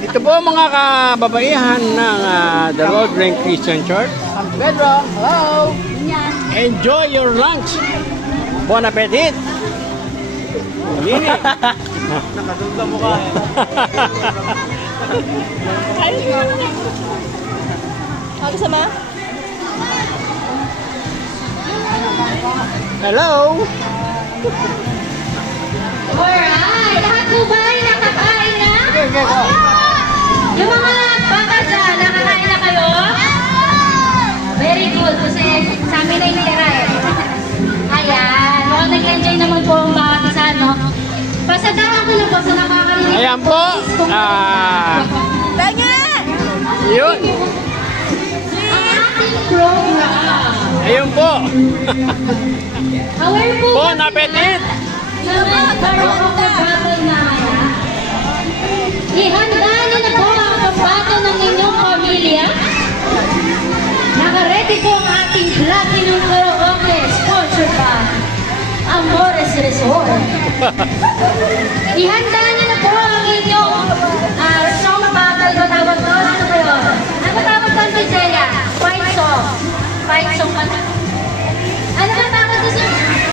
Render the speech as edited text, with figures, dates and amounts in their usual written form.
Ito po mga kababaihan ng The Road Ring Christian Church. San Pedro, hello! Enjoy your lunch! Bon appetit! Lini! Nakadun sa mukha eh. Ano sama? Hello! Alright! Lahat po ba ay nakakain na? Yung mga baka dyan, nakakain na kayo? Very good, kasi sa amin na yung tira eh. Ayan, mukhang nag-enjoy naman po ang bawat isa, no? Pasadahan ko lang po sa nakakarinig. Ayan po! Tanya! Yun! Ang ating program. Ayun po! Aware po Bon appetit! naman para po pagbaton na ihanda niyo na po ang pagbaton ng inyong pamilya. Naka-ready po ang ating Platinum Karaoke sponsored by Amores Resort. Ihanda niyo